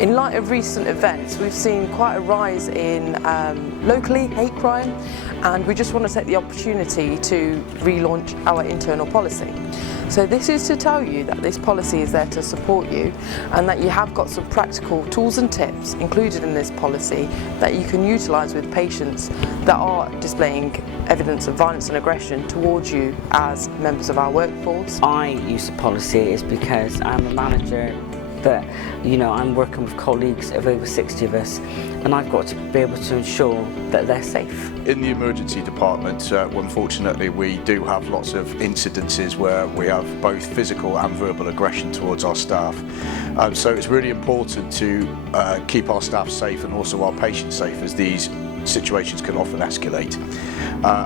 In light of recent events, we've seen quite a rise in locally hate crime, and we just want to take the opportunity to relaunch our internal policy. So this is to tell you that this policy is there to support you, and that you have got some practical tools and tips included in this policy that you can utilise with patients that are displaying evidence of violence and aggression towards you as members of our workforce. I use the policy is because I'm a manager that, I'm working with colleagues of over 60 of us, and I've got to be able to ensure that they're safe. In the emergency department, unfortunately, we do have lots of incidences where we have both physical and verbal aggression towards our staff. So it's really important to keep our staff safe and also our patients safe, as these situations can often escalate.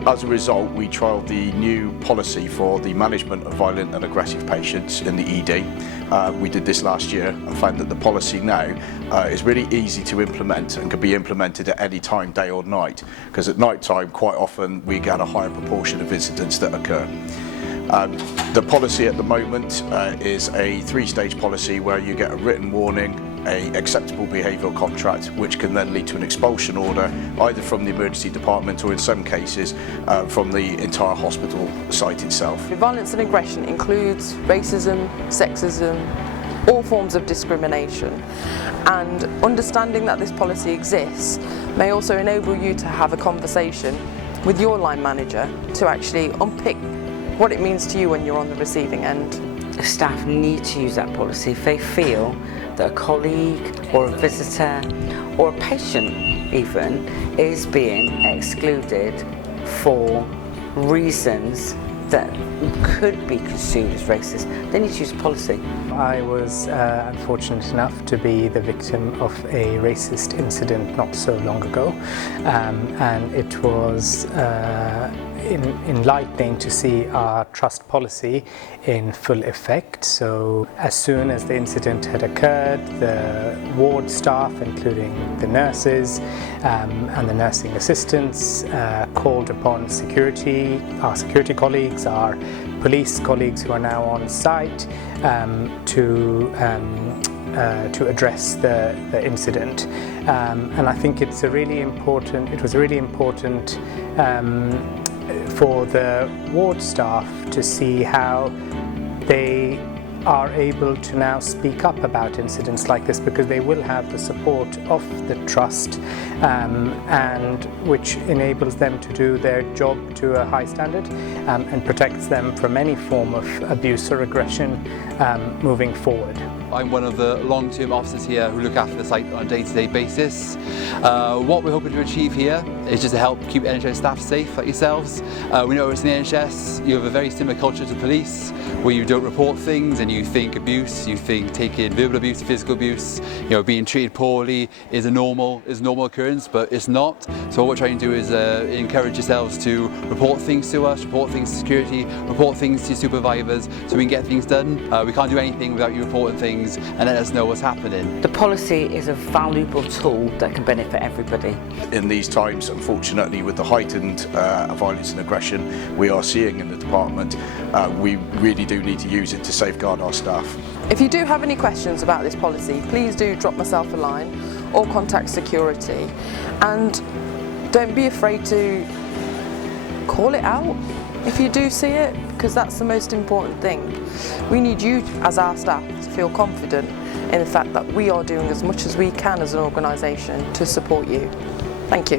As a result, we trialled the new policy for the management of violent and aggressive patients in the ED. We did this last year and found that the policy now is really easy to implement and can be implemented at any time, day or night, because at night time quite often we get a higher proportion of incidents that occur. The policy at the moment is a 3-stage policy where you get a written warning, an acceptable behavioural contract, which can then lead to an expulsion order either from the emergency department or in some cases from the entire hospital site itself. Violence and aggression includes racism, sexism, all forms of discrimination, and understanding that this policy exists may also enable you to have a conversation with your line manager to actually unpick what it means to you when you're on the receiving end. Staff need to use that policy if they feel that a colleague or a visitor or a patient even is being excluded for reasons that could be construed as racist. They need to use a policy. I was unfortunate enough to be the victim of a racist incident not so long ago, and it was enlightening to see our trust policy in full effect. So as soon as the incident had occurred, the ward staff, including the nurses and the nursing assistants, called upon security, our security colleagues, our police colleagues who are now on site to address the incident. And I think it was really important for the ward staff to see how they are able to now speak up about incidents like this, because they will have the support of the trust, and which enables them to do their job to a high standard and protects them from any form of abuse or aggression moving forward. I'm one of the long-term officers here who look after the site on a day-to-day basis. What we're hoping to achieve here is just to help keep NHS staff safe like yourselves. We know it's in the NHS, you have a very similar culture to police, where you don't report things and you think abuse, you think taking verbal abuse, physical abuse, being treated poorly is a normal occurrence, but it's not. So what we're trying to do is encourage yourselves to report things to us, report things to security, report things to supervisors, so we can get things done. We can't do anything without you reporting things and let us know what's happening. The policy is a valuable tool that can benefit everybody. In these times, unfortunately, with the heightened violence and aggression we are seeing in the department, we really do need to use it to safeguard our staff. If you do have any questions about this policy, please do drop myself a line or contact security, and don't be afraid to call it out if you do see it, because that's the most important thing. We need you as our staff to feel confident in the fact that we are doing as much as we can as an organisation to support you. Thank you.